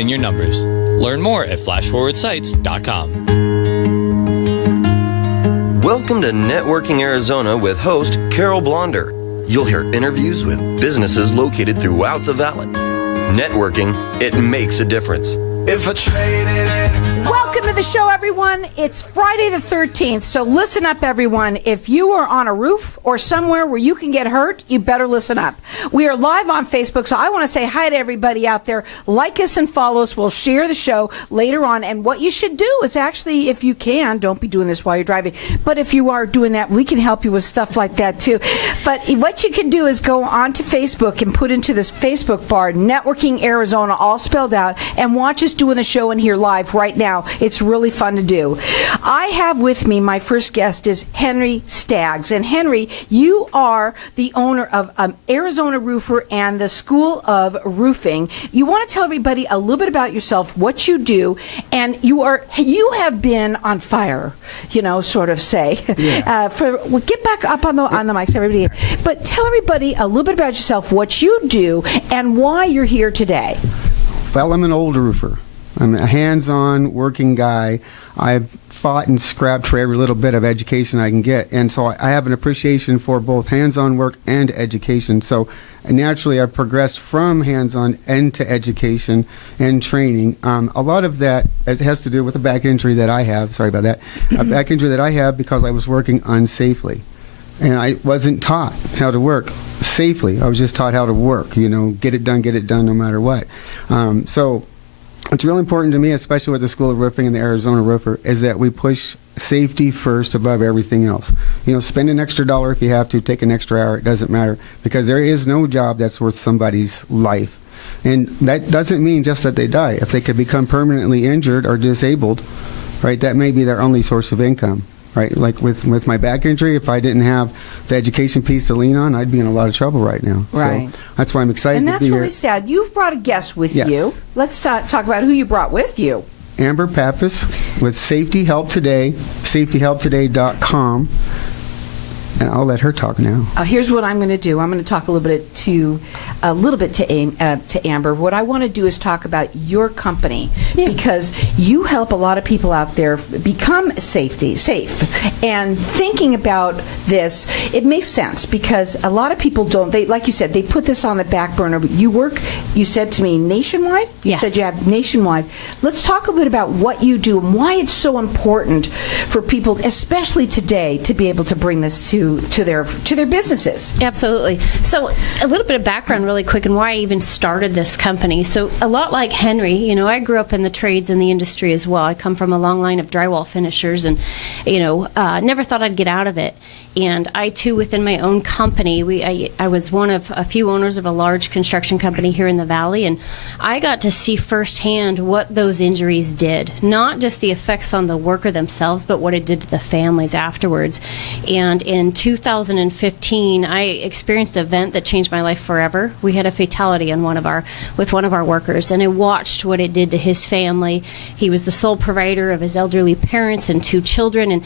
in your numbers. Learn more at flashforwardsites.com. Welcome to Networking Arizona with host Carol Blonder. You'll hear interviews with businesses located throughout the valley. Networking, it makes a difference. If I traded it. Welcome to the show, everyone. It's Friday the 13th, so listen up, everyone. If you are on a roof or somewhere where you can get hurt, you better listen up. We are live on Facebook, so I want to say hi to everybody out there. Like us and follow us. We'll share the show later on. And what you should do is actually, if you can, don't be doing this while you're driving, but if you are doing that, we can help you with stuff like that, too. But what you can do is go onto Facebook and put into this Facebook bar, Networking Arizona, all spelled out, and watch us doing the show in here live right now. It's really fun to do. I have with me, my first guest is Henry Staggs. And Henry, you are the owner of Arizona Roofer and the School of Roofing. You want to tell everybody a little bit about yourself, what you do, and you have been on fire, sort of say. Yeah. Get back up on the mics, everybody. But tell everybody a little bit about yourself, what you do, and why you're here today. Well, I'm an old roofer. I'm a hands-on working guy. I've fought and scrapped for every little bit of education I can get. And so I have an appreciation for both hands-on work and education. So naturally, I've progressed from hands-on into education and training. A lot of that has to do with a back injury that I have. Sorry about that. A back injury that I have because I was working unsafely. And I wasn't taught how to work safely. I was just taught how to work, get it done no matter what. So it's really important to me, especially with the School of Roofing and the Arizona Roofer, is that we push safety first above everything else. Spend an extra dollar if you have to, take an extra hour, it doesn't matter, because there is no job that's worth somebody's life. And that doesn't mean just that they die. If they could become permanently injured or disabled, right, that may be their only source of income. Right, like with my back injury, if I didn't have the education piece to lean on, I'd be in a lot of trouble right now. Right. So that's why I'm excited to be here. And that's really sad. You've brought a guest with Yes. you. Let's talk about who you brought with you. Amber Pappas with Safety Help Today, safetyhelptoday.com. And I'll let her talk now. Here's what I'm going to do. I'm going to talk a little bit to Amber. What I want to do is talk about your company, because you help a lot of people out there become safe. And thinking about this, it makes sense because a lot of people don't. They, like you said, they put this on the back burner. But you said to me, nationwide? Yes. You said you have nationwide. Let's talk a bit about what you do and why it's so important for people, especially today, to be able to bring this to their businesses. Absolutely. So a little bit of background really quick and why I even started this company. So a lot like Henry, I grew up in the trades and the industry as well. I come from a long line of drywall finishers and, never thought I'd get out of it. And I, too, within my own company, I was one of a few owners of a large construction company here in the Valley, and I got to see firsthand what those injuries did. Not just the effects on the worker themselves, but what it did to the families afterwards. And in 2015, I experienced an event that changed my life forever. We had a fatality on with one of our workers, and I watched what it did to his family. He was the sole provider of his elderly parents and 2 children, and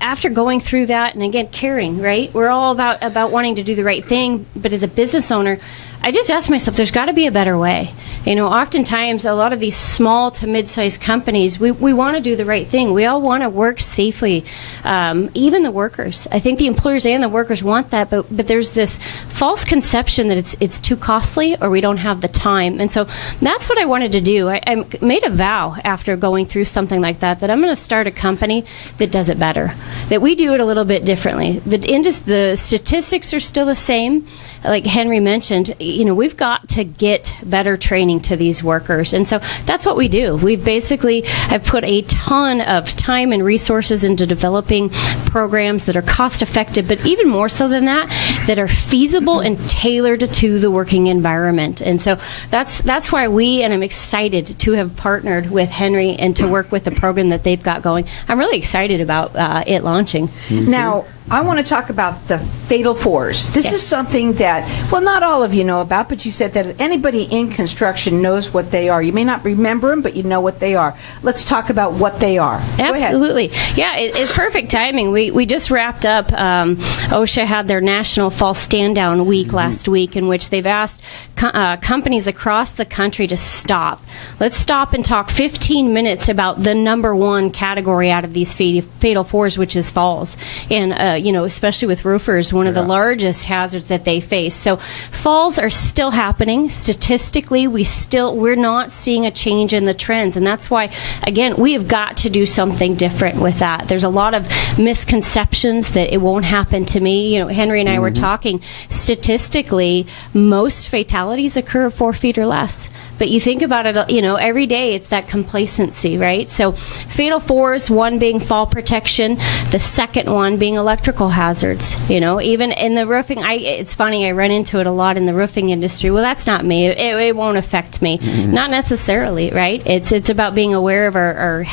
after going through that, and again, caring, right? We're all about wanting to do the right thing, but as a business owner, I just asked myself, there's got to be a better way. Oftentimes, a lot of these small to mid-sized companies, we want to do the right thing. We all want to work safely, even the workers. I think the employers and the workers want that, but there's this false conception that it's too costly or we don't have the time. And so that's what I wanted to do. I made a vow after going through something like that I'm going to start a company that does it better, that we do it a little bit differently. The statistics are still the same. Like Henry mentioned, we've got to get better training to these workers. And so that's what we do. We've basically have put a ton of time and resources into developing programs that are cost effective, but even more so than that are feasible and tailored to the working environment. And so that's why and I'm excited to have partnered with Henry and to work with the program that they've got going. I'm really excited about it launching. Now, I want to talk about the fatal fours. This is something that, well, not all of you know about, but you said that anybody in construction knows what they are. You may not remember them, but you know what they are. Let's talk about what they are. Absolutely. Yeah, it's perfect timing. We just wrapped up, OSHA had their National Fall Stand Down Week last week, in which they've asked companies across the country to stop. Let's stop and talk 15 minutes about the number one category out of these fatal fours, which is falls. And, especially with roofers, one of the largest hazards that they face. So falls are still happening. Statistically, we're not seeing a change in the trends. And that's why, again, we have got to do something different with that. There's a lot of misconceptions that it won't happen to me. Henry and I were talking. Statistically, most fatalities occur 4 feet or less. But you think about it, every day it's that complacency, right? So fatal fours, one being fall protection, the second one being electrical hazards. Even in the roofing, it's funny, I run into it a lot in the roofing industry. Well, that's not me. It won't affect me. Not necessarily, right? It's about being aware of our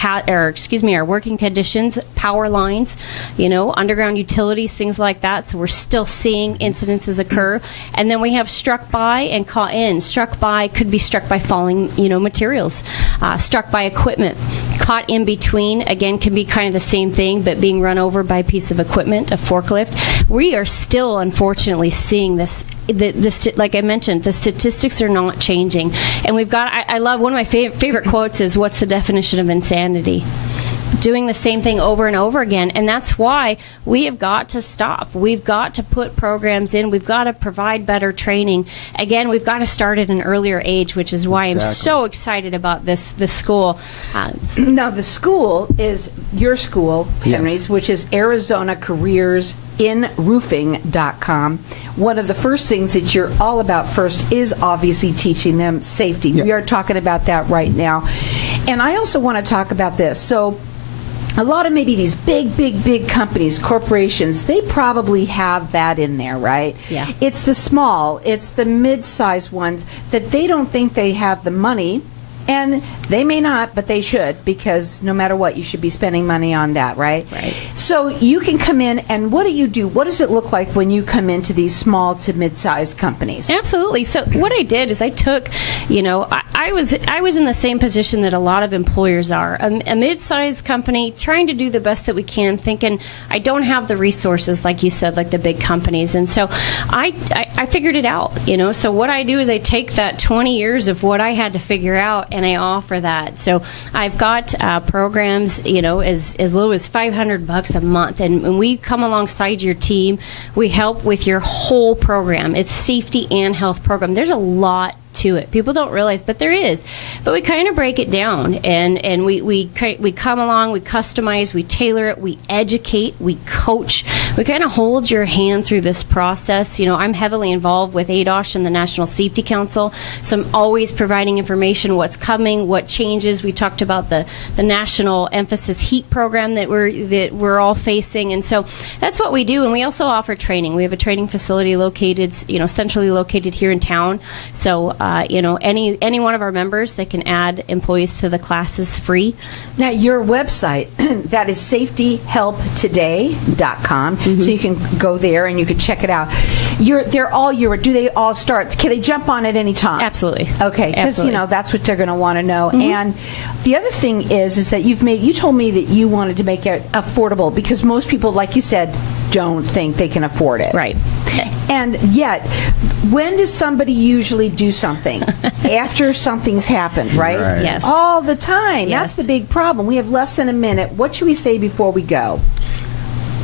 working conditions, power lines, underground utilities, things like that. So we're still seeing incidences occur. And then we have struck by and caught in. Struck by could be struck by falling, materials, struck by equipment, caught in between, again, can be kind of the same thing, but being run over by a piece of equipment, a forklift. We are still, unfortunately, seeing this. Like I mentioned, the statistics are not changing. And we've got, I love, one of my favorite quotes is, what's the definition of insanity? Doing the same thing over and over again. And that's why we have got to stop. We've got to put programs in. We've got to provide better training. Again, we've got to start at an earlier age, which is why I'm so excited about this school. Now, the school is your school, Henry's, which is Arizona Careers in roofing.com. One of the first things that you're all about first is obviously teaching them safety. We are talking about that right now. And I also want to talk about this. So a lot of maybe these big companies, corporations, they probably have that in there, right? Yeah. It's the small, it's the mid-sized ones that they don't think they have the money. And they may not, but they should, because no matter what, you should be spending money on that, right? Right. So you can come in, and what do you do? What does it look like when you come into these small to mid-sized companies? Absolutely. So what I did is I took, I was in the same position that a lot of employers are. A mid-sized company trying to do the best that we can, thinking I don't have the resources, like you said, like the big companies. And so I figured it out, So what I do is I take that 20 years of what I had to figure out, and I offer that. So I've got programs, as low as $500 a month, and when we come alongside your team, we help with your whole program. It's safety and health program. There's a lot to it. People don't realize, but there is. But we kind of break it down, and we come along, we customize, we tailor it, we educate, we coach. We kind of hold your hand through this process. I'm heavily involved with ADOSH and the National Safety Council, so I'm always providing information, what's coming, what changes. We talked about the national emphasis heat program that we're all facing, and so that's what we do. And we also offer training. We have a training facility located, centrally located here in town. So any one of our members that can add employees to the class is free. Now, your website, that is safetyhelptoday.com, so you can go there and you can check it out. Do they all start? Can they jump on at any time? Absolutely. Okay, because that's what they're going to want to know. And the other thing is that you told me that you wanted to make it affordable, because most people, like you said, don't think they can afford it. Right. And yet, when does somebody usually do something? After something's happened, right? Yes. All the time. Yes. That's the big problem. We have less than a minute. What should we say before we go?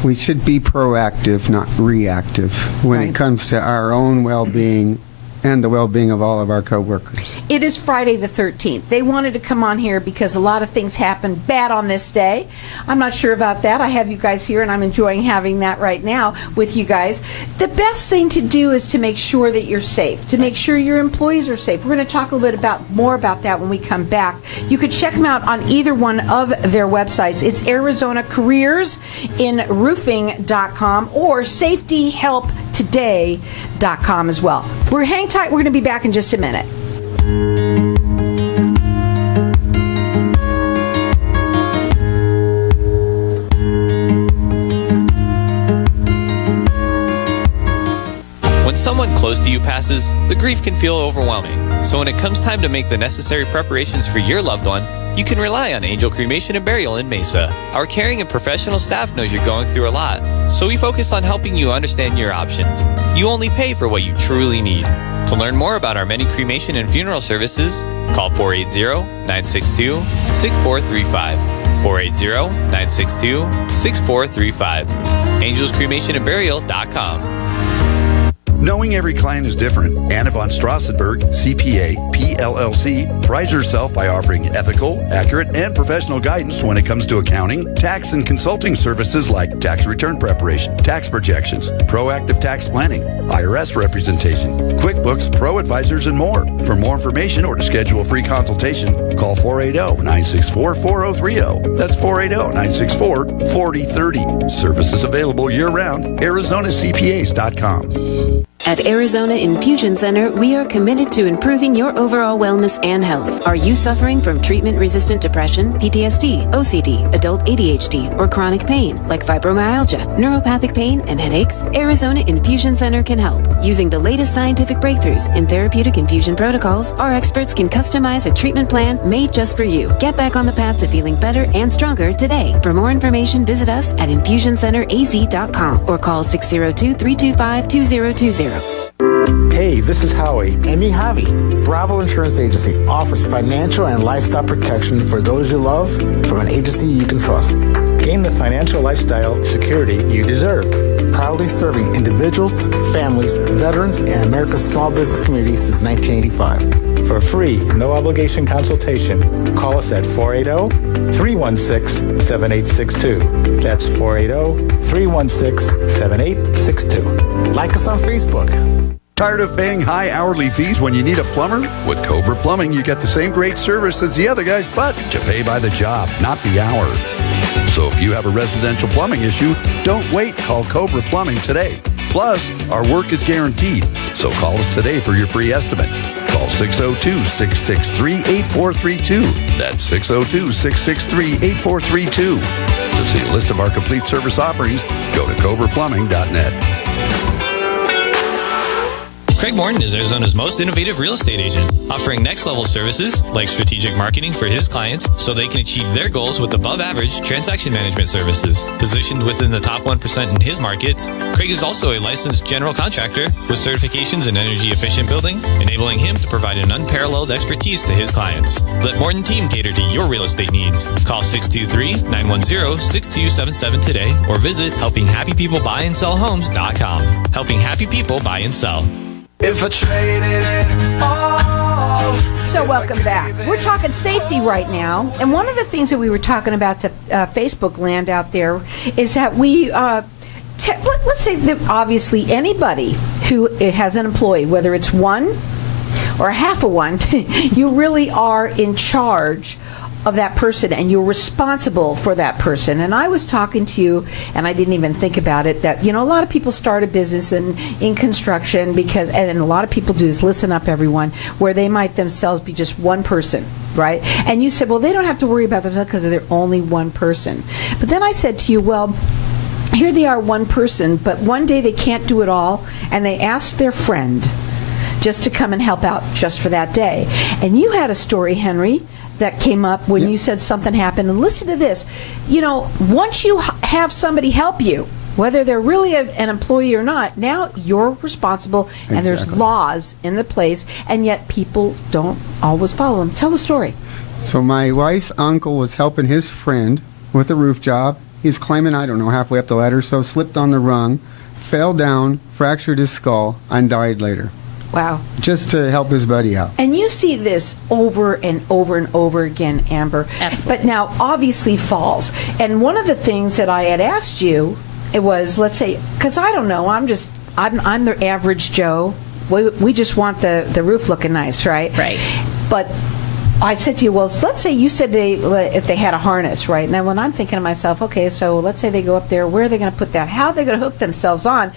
We should be proactive, not reactive, when Right. it comes to our own well-being and the well-being of all of our coworkers. It is Friday the 13th. They wanted to come on here because a lot of things happened bad on this day. I'm not sure about that. I have you guys here, and I'm enjoying having that right now with you guys. The best thing to do is to make sure that you're safe, to make sure your employees are safe. We're going to talk a little bit more about that when we come back. You could check them out on either one of their websites. It's Arizona Careers in roofing.com or safetyhelptoday.com as well. Hang tight. We're going to be back in just a minute. close to you passes, the grief can feel overwhelming. So when it comes time to make the necessary preparations for your loved one, you can rely on Angel Cremation and Burial in Mesa. Our caring and professional staff knows you're going through a lot, so we focus on helping you understand your options. You only pay for what you truly need. To learn more about our many cremation and funeral services, call 480-962-6435. 480-962-6435. AngelsCremationandBurial.com. Knowing every client is different, Anna von Strassenberg, CPA, PLLC, prides herself by offering ethical, accurate, and professional guidance when it comes to accounting, tax, and consulting services like tax return preparation, tax projections, proactive tax planning, IRS representation, QuickBooks, Pro Advisors, and more. For more information or to schedule a free consultation, call 480-964-4030. That's 480-964-4030. Services available year-round. ArizonaCPAs.com. At Arizona Infusion Center, we are committed to improving your overall wellness and health. Are you suffering from treatment-resistant depression, PTSD, OCD, adult ADHD, or chronic pain like fibromyalgia, neuropathic pain, and headaches? Arizona Infusion Center can help. Using the latest scientific breakthroughs in therapeutic infusion protocols, our experts can customize a treatment plan made just for you. Get back on the path to feeling better and stronger today. For more information, visit us at infusioncenteraZ.com or call 602-325-2020. Hey, this is Howie. And me, Javi. Bravo Insurance Agency offers financial and lifestyle protection for those you love from an agency you can trust. Gain the financial lifestyle security you deserve. Proudly serving individuals, families, veterans, and America's small business community since 1985. For a free, no-obligation consultation, call us at 480-316-7862. That's 480-316-7862. Like us on Facebook. Tired of paying high hourly fees when you need a plumber? With Cobra Plumbing, you get the same great service as the other guys, but you pay by the job, not the hour. So if you have a residential plumbing issue, don't wait. Call Cobra Plumbing today. Plus, our work is guaranteed. So call us today for your free estimate. Call 602-663-8432. That's 602-663-8432. To see a list of our complete service offerings, go to cobraplumbing.net. Craig Morton is Arizona's most innovative real estate agent, offering next-level services like strategic marketing for his clients so they can achieve their goals with above-average transaction management services. Positioned within the top 1% in his markets, Craig is also a licensed general contractor with certifications in energy-efficient building, enabling him to provide an unparalleled expertise to his clients. Let Morton Team cater to your real estate needs. Call 623-910-6277 today or visit helpinghappypeoplebuyandSellHomes.com. Helping happy people buy and sell. If I traded it all. So welcome back. We're talking safety right now, and one of the things that we were talking about to Facebook land out there is that we let's say that obviously anybody who has an employee, whether it's one or half of one, you really are in charge of that person, and you're responsible for that person. And I was talking to you, and I didn't even think about it, that, a lot of people start a business in construction because, and a lot of people do this, listen up everyone, where they might themselves be just one person, right? And you said, well, they don't have to worry about themselves because they're only one person. But then I said to you, well, here they are, one person, but one day they can't do it all, and they ask their friend just to come and help out just for that day. And you had a story, Henry, that came up when you said something happened. And listen to this. Once you have somebody help you, whether they're really an employee or not, now you're responsible, and there's laws in the place, and yet people don't always follow them. Tell the story. So my wife's uncle was helping his friend with a roof job. He's climbing, I don't know, halfway up the ladder, so slipped on the rung, fell down, fractured his skull, and died later. Wow. Just to help his buddy out. And you see this over and over and over again, Amber. Absolutely. But now, obviously, falls. And one of the things that I had asked you, it was, let's say, because I don't know, I'm the average Joe. We just want the roof looking nice, right? Right. But I said to you, well, let's say you said if they had a harness, right? Now, when I'm thinking to myself, okay, so let's say they go up there, where are they going to put that? How are they going to hook themselves on?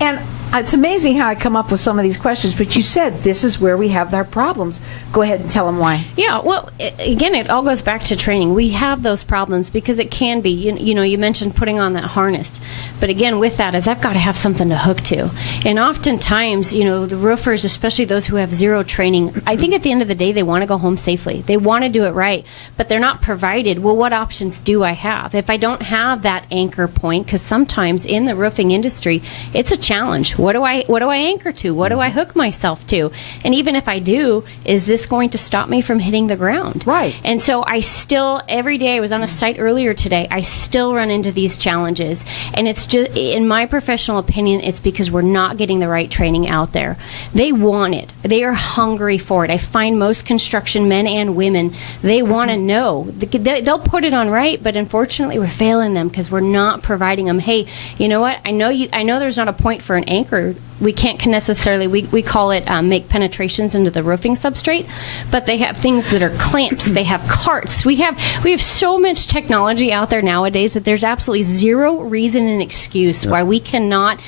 And it's amazing how I come up with some of these questions, but you said this is where we have our problems. Go ahead and tell them why. Yeah, well, again, it all goes back to training. We have those problems because it can be, you know, you mentioned putting on that harness. But again, with that is I've got to have something to hook to. And oftentimes, you know, the roofers, especially those who have zero training, I think at the end of the day, they want to go home safely. They want to do it right, but they're not provided. Well, what options do I have? If I don't have that anchor point, because sometimes in the roofing industry, it's a challenge. What do I anchor to? What do I hook myself to? And even if I do, is this going to stop me from hitting the ground? Right. And so I still, every day, I was on a site earlier today, I still run into these challenges. And it's just, in my professional opinion, it's because we're not getting the right training out there. They want it. They are hungry for it. I find most construction men and women, they want to know. They'll put it on right, but unfortunately we're failing them because we're not providing them, hey, you know what, I know there's not a point for an anchor. We can't necessarily, we call it make penetrations into the roofing substrate, but they have things that are clamps, they have carts. We have so much technology out there nowadays that there's absolutely zero reason and excuse why we cannot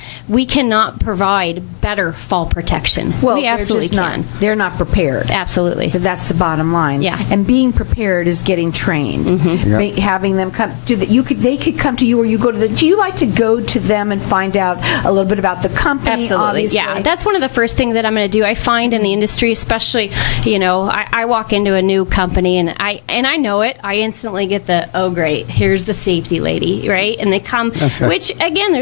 provide better fall protection. Well, we absolutely can. They're not prepared. Absolutely. That's the bottom line. Yeah. And being prepared is getting trained. Having them come to they could come to you, or you go to the. Do you like to go to them and find out a little bit about the company? Absolutely. Obviously? Yeah, that's one of the first things that I'm going to do. I find in the industry, especially, you know, I walk into a new company and I know it. I instantly get the, oh great, here's the safety lady, right? And they come, which again,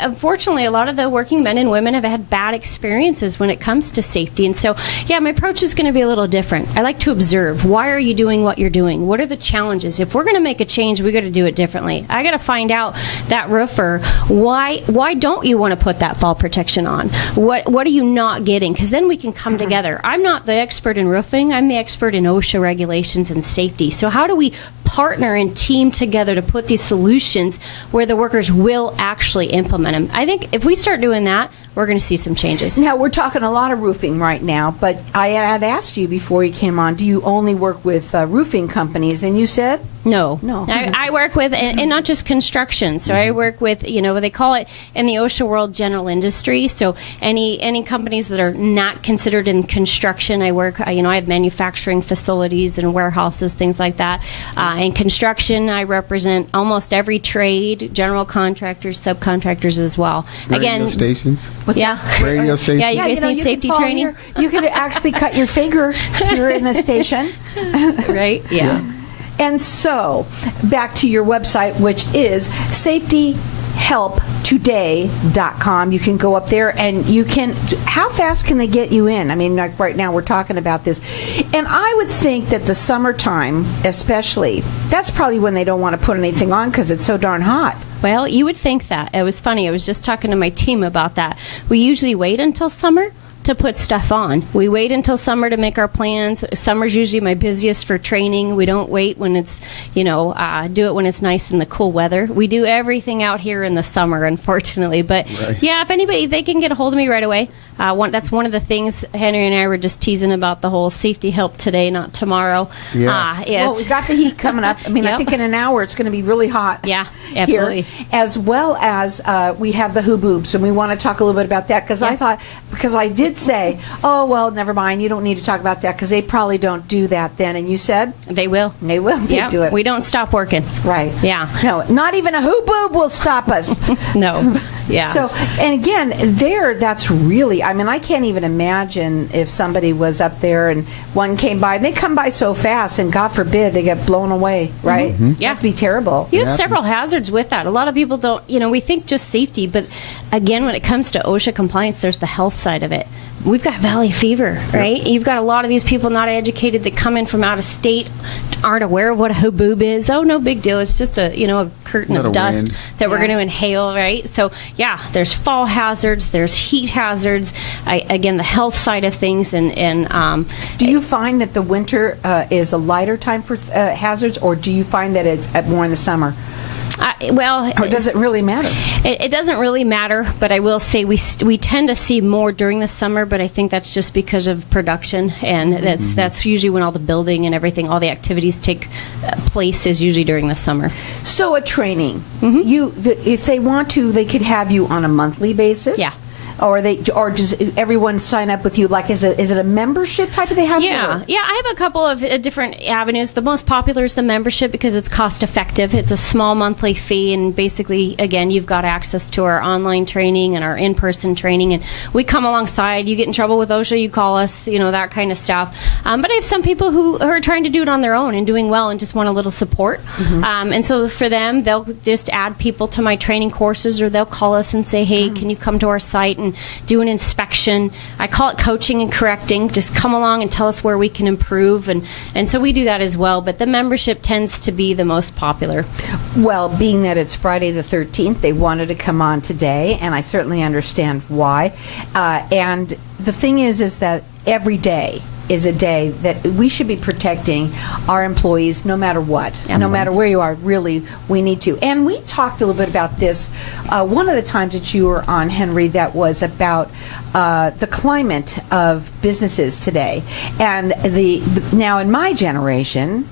unfortunately a lot of the working men and women have had bad experiences when it comes to safety. And so, yeah, my approach is going to be a little different. I like to observe. Why are you doing what you're doing? What are the challenges? If we're going to make a change, we got to do it differently. I got to find out that roofer, why don't you want to put that fall protection on? What are you not getting? Because then we can come together. I'm not the expert in roofing. I'm the expert in OSHA regulations and safety. So how do we partner and team together to put these solutions where the workers will actually implement them? I think if we start doing that, we're going to see some changes. Now, we're talking a lot of roofing right now, but I had asked you before you came on, do you only work with roofing companies? And you said? No. No. I work with, and not just construction. So I work with, you know, they call it in the OSHA world general industry. So any companies that are not considered in construction, I work, you know, I have manufacturing facilities and warehouses, things like that. In construction, I represent almost every trade, general contractors, subcontractors as well. Radio stations. What's Yeah. that? Radio stations. Yeah, you guys need safety training? Here. You could actually cut your finger here in the station. Right? Yeah. And so, back to your website, which is safetyhelptoday.com. You can go up there and you can, how fast can they get you in? I mean, like right now we're talking about this. And I would think that the summertime, especially, that's probably when they don't want to put anything on because it's so darn hot. Well, you would think that. It was funny. I was just talking to my team about that. We usually wait until summer to put stuff on. We wait until summer to make our plans. Summer's usually my busiest for training. We don't wait when it's, you know, do it when it's nice in the cool weather. We do everything out here in the summer, unfortunately. But yeah, if anybody, they can get a hold of me right away. That's one of the things Henry and I were just teasing about, the whole safety help today, not tomorrow. Yes. Well, we've got the heat coming up. I mean, I think in an hour it's going to be really hot. Yeah, absolutely. Here, as well as we have the hoo-boobs, and we want to talk a little bit about that because I did say, oh, well, never mind, you don't need to talk about that because they probably don't do that then. And you said? They will. They will. They do it. We don't stop working. Right. Yeah. No, not even a hoo-boob will stop us. No. Yeah. So, and again, that's really, I mean, I can't even imagine if somebody was up there and one came by, and they come by so fast, and God forbid they get blown away, right? Mm-hmm. Yeah. That'd be terrible. You have several hazards with that. A lot of people don't, you know, we think just safety, but again, when it comes to OSHA compliance, there's the health side of it. We've got valley fever, right? Yep. You've got a lot of these people not educated that come in from out of state, aren't aware of what a haboob is. Oh, no big deal. It's just a curtain of dust that we're going to inhale, right? So, yeah, there's fall hazards, there's heat hazards. Again, the health side of things. And do you find that the winter is a lighter time for hazards, or do you find that it's more in the summer? Or does it really matter? It doesn't really matter, but I will say we tend to see more during the summer, but I think that's just because of production, and that's usually when all the building and everything, all the activities take place is usually during the summer. So a training, if they want to, they could have you on a monthly basis. Yeah. or does everyone sign up with you? Like, is it a membership type of thing? How does it work? Yeah. I have a couple of different avenues. The most popular is the membership because it's cost effective. It's a small monthly fee, and basically, again, you've got access to our online training and our in-person training, and we come alongside. You get in trouble with OSHA, you call us, that kind of stuff. But I have some people who are trying to do it on their own and doing well and just want a little support. And so for them, they'll just add people to my training courses, or they'll call us and say, hey, can you come to our site and do an inspection? I call it coaching and correcting. Just come along and tell us where we can improve. And so we do that as well. But the membership tends to be the most popular. Well, being that it's Friday the 13th, they wanted to come on today, and I certainly understand why. And the thing is that every day is a day that we should be protecting our employees no matter what. Absolutely. No matter where you are, really, we need to. And we talked a little bit about this one of the times that you were on, Henry, that was about the climate of businesses today. And now in my generation,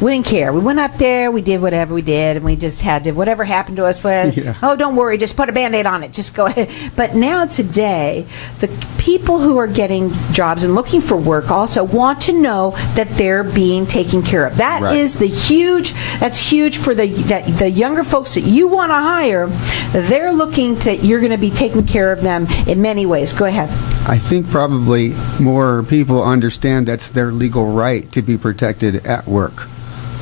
we didn't care. We went up there, we did whatever we did, and we just had to, whatever happened to us, oh, don't worry, just put a Band-Aid on it, just go ahead. But now today, the people who are getting jobs and looking for work also want to know that they're being taken care of. That is that's huge for the younger folks that you want to hire. They're looking to, you're going to be taking care of them in many ways. Go ahead. I think probably more people understand that's their legal right to be protected at work.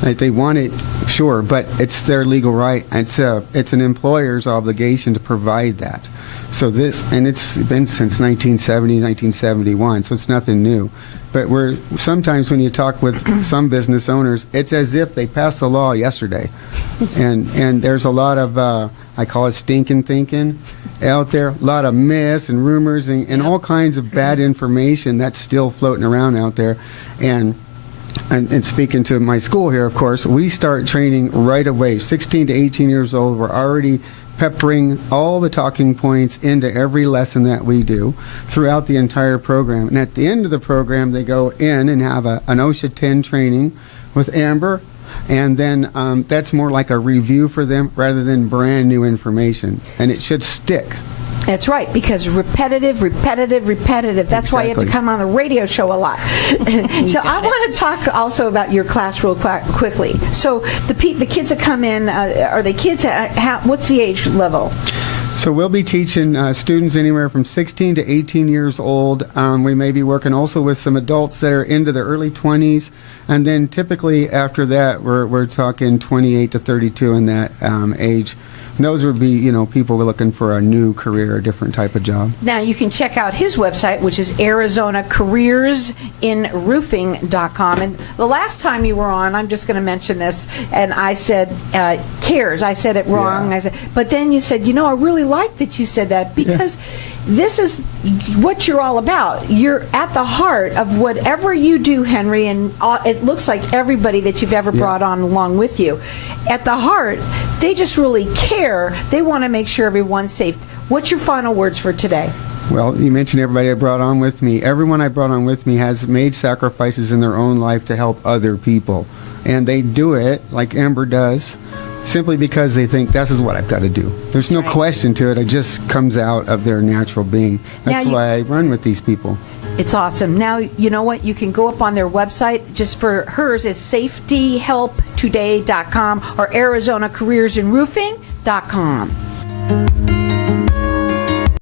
They want it, sure, but it's their legal right. It's an employer's obligation to provide that. So it's been since 1970, 1971, so it's nothing new. But sometimes when you talk with some business owners, it's as if they passed the law yesterday. And there's a lot of, I call it stinking thinking out there, a lot of myths and rumors and all kinds of bad information that's still floating around out there. And speaking to my school here, of course, we start training right away. 16 to 18 years old, we're already peppering all the talking points into every lesson that we do throughout the entire program. And at the end of the program, they go in and have an OSHA 10 training with Amber. And then that's more like a review for them rather than brand new information. And it should stick. That's right, because repetitive. That's why you have to come on the radio show a lot. So I want to talk also about your class real quickly. So the kids that come in, are they kids? What's the age level? So we'll be teaching students anywhere from 16 to 18 years old. We may be working also with some adults that are into their early 20s. And then typically after that, we're talking 28 to 32 in that age. And those would be, people looking for a new career, a different type of job. Now, you can check out his website, which is ArizonaCareersinRoofing.com. And the last time you were on, I'm just going to mention this, and I said CARES. I said it wrong. Yeah. But then you said, I really like that you said that because this is what you're all about. You're at the heart of whatever you do, Henry, and it looks like everybody that you've ever brought on along with you. At the heart, they just really care. They want to make sure everyone's safe. What's your final words for today? Well, you mentioned everybody I brought on with me. Everyone I brought on with me has made sacrifices in their own life to help other people. And they do it, like Amber does, simply because they think this is what I've got to do. There's no question to it. It just comes out of their natural being. That's why I run with these people. It's awesome. Now, you know what? You can go up on their website. Just for hers is safetyhelptoday.com or ArizonaCareersInRoofing.com.